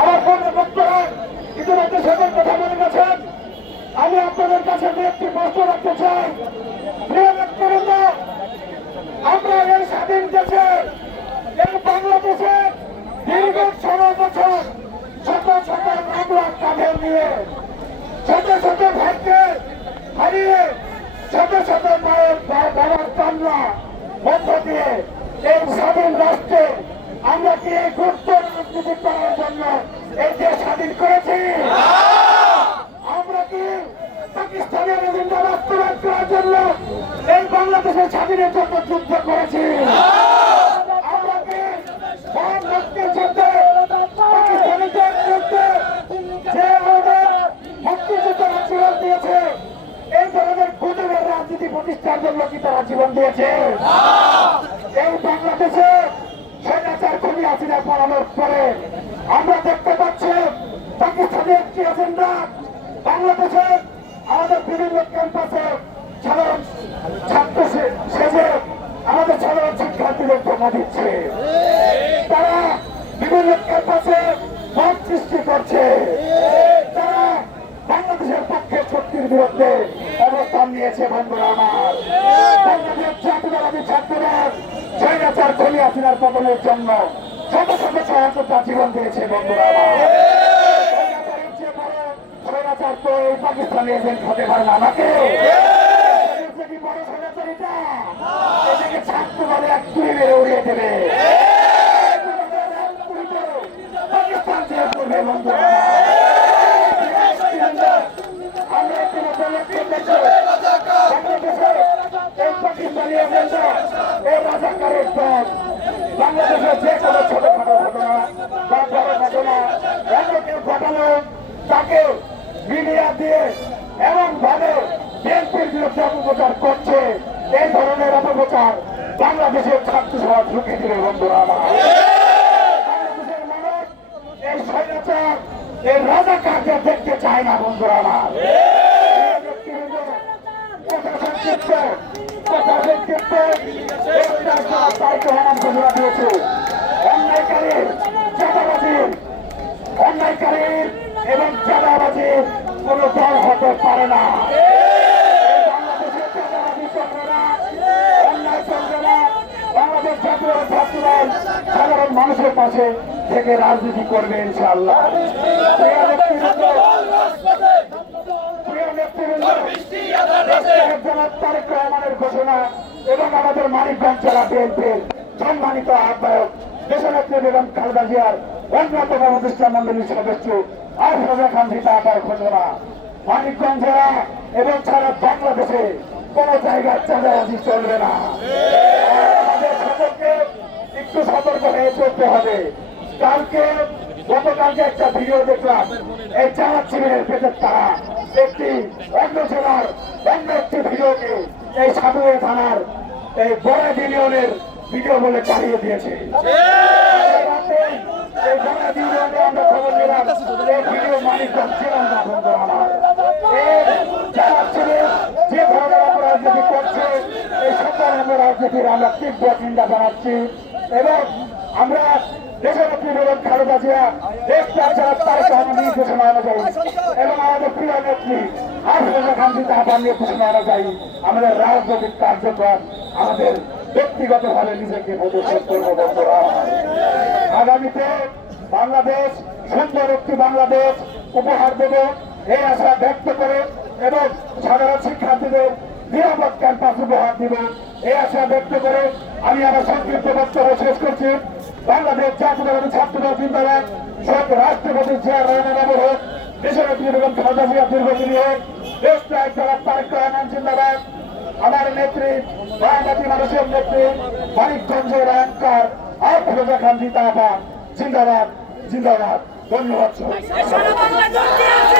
আমার বক্তারা ইতিমধ্যে সকল কথা বলে গেছেন। আমি আপনাদের কাছে একটি প্রশ্ন রাখতে চাই। প্রিয় ব্যক্তিবৃন্দ, আমরা এই স্বাধীন দেশে, এই বাংলাদেশে দীর্ঘ 16 বছর শত শত মামলা কাঁধে নিয়ে, শত শত ভাইকে হারিয়ে, শত শত মায়ের বাবার কান্না মধ্য দিয়ে এই স্বাধীন রাষ্ট্রে আমরা কি এই গুপ্ত রাজনীতি করার জন্য এই দেশ স্বাধীন করেছি? আমরা কি পাকিস্তানের এজেন্ডা বাস্তবায়ন করার জন্য এই বাংলাদেশের স্বাধীনের জন্য যুদ্ধ করেছি? আমরা কি মহান মুক্তির যুদ্ধে পাকিস্তানিদের বিরুদ্ধে যে আমাদের মুক্তিযুদ্ধরা জীবন দিয়েছে, এই ধরনের গুজবের রাজনীতি প্রতিষ্ঠার জন্য কি তারা জীবন দিয়েছে? এই বাংলাদেশে স্বৈরাচার খুনি হাসিনা পালানোর পরে আমরা দেখতে পাচ্ছি পাকিস্তানের একটি এজেন্ডা বাংলাদেশে আমাদের বিভিন্ন ক্যাম্পাসে সাধারণ ছাত্র সেজে আমাদের সাধারণ শিক্ষার্থীদের জমা দিচ্ছে। তারা বিভিন্ন ক্যাম্পাসে মত সৃষ্টি করছে। তারা বাংলাদেশের পক্ষে শক্তির বিরুদ্ধে অবস্থান নিয়েছে। বন্ধুরা আমার, বাংলাদেশ জাতীয়তাবাদী ছাত্রদল স্বৈরাচার খুনি হাসিনার পতনের জন্য শত শত সহযোদ্ধা জীবন দিয়েছে। বন্ধুরা আমার, স্বৈরাচার তো এই পাকিস্তানি এজেন্ট হতে পারে না। আমাকে কি বড় স্বৈরাচারিটা এটাকে ছাত্র বলে এক তুলে মেরে উড়িয়ে দেবে, পাকিস্তান চেয়ে পড়বে। বন্ধুরা, আমরা ইতিমধ্যে লক্ষ্য করছি বাংলাদেশে এই পাকিস্তানি এজেন্ডা, এই রাজাকারের দল বাংলাদেশের যে কোনো ছোটখাটো ঘটনা বা বড় ঘটনা অন্য কেউ ঘটানো তাকে মিডিয়া দিয়ে এমন ভাবে বিএনপির বিরুদ্ধে অপপ্রচার করছে। এই ধরনের অপপ্রচার বাংলাদেশের ছাত্র সমাজ ঢুকে দিলে। বন্ধুরা, বাংলাদেশের মানুষ এই স্বৈরাচার, এই রাজাকারকে দেখতে চায় না। বন্ধুরা আমার, অন্যায়কারীর এবং চাঁদাবাজির কোন দল হতে পারে না। বাংলাদেশের চাঁদাবাজি চলবে না, অন্যায় চলবে না। বাংলাদেশ জাতীয় ছাত্রদল সাধারণ মানুষের পাশে থেকে রাজনীতি করবে ইনশাআল্লাহ। তারেক রহমানের ঘোষণা এবং আমাদের মানিকগঞ্জ জেলা বিএনপির সম্মানিত আহ্বায়ক দেশনেত্রী বেগম খালেদা জিয়ার অন্যতম প্রতিষ্ঠা মন্ডলীর সদস্য আফরোজা খান আপার ঘোষণা, মানিকগঞ্জ জেলা এবং সারা বাংলাদেশে কোন জায়গায় চাঁদাবাজি চলবে না। আমাদের সকলকে একটু সতর্ক হয়ে চলতে হবে। গতকালকে একটা ভিডিও দেখলাম, এই জামাত শিবিরের পেটের তারা একটি অন্য জেলার অন্য একটি ভিডিওকে এই সাধুয়া থানার এই বড় ইউনিয়নের ভিডিও বলে চালিয়ে দিয়েছে। এই বড় ইউনিয়নে আমরা খবর নিলাম, এই ভিডিও মানিকগঞ্জ ছিলাম না। বন্ধু আমার, জামাত শিবির যে ধরনের অপরাজনীতি করছে, এই সকল অপরাজনীতির আমরা তীব্র নিন্দা জানাচ্ছি এবং আমরা দেশনেত্রী বেগম খালেদা জিয়া দেশ পরিচালক তারেক রহমানের নির্দেশনা অনুযায়ী এবং আমাদের প্রিয় নেত্রী আফরোজা খান আপার নির্দেশনা অনুযায়ী আমাদের রাজনৈতিক কার্যক্রম আমাদের ব্যক্তিগতভাবে নিজেকে প্রদর্শন করবো। বন্ধুরা, আগামীতে বাংলাদেশ সুন্দর একটি বাংলাদেশ উপহার দেব এই আশা ব্যক্ত করে এবং সাধারণ শিক্ষার্থীদের নিরাপদ ক্যাম্পাস উপহার দিব এই আশা ব্যক্ত করে আমি আমার সংক্ষিপ্ত বক্তব্য শেষ করছি। বাংলাদেশ জাতীয়তাবাদী ছাত্রদল জিন্দাবাদ, শহীদ রাষ্ট্রপতি জিয়া রহমান অমর হোক, দেশনেত্রী বেগম খালেদা জিয়া দীর্ঘদিনী হোক, দেশ নায়ক জনাব তারেক রহমান জিন্দাবাদ, আমার নেত্রী বাংলাদেশী মানুষের নেত্রী মানিকগঞ্জের অহংকার আফরোজা খান জিন্দাবাদ, জিন্দাবাদ, জিন্দাবাদ। ধন্যবাদ।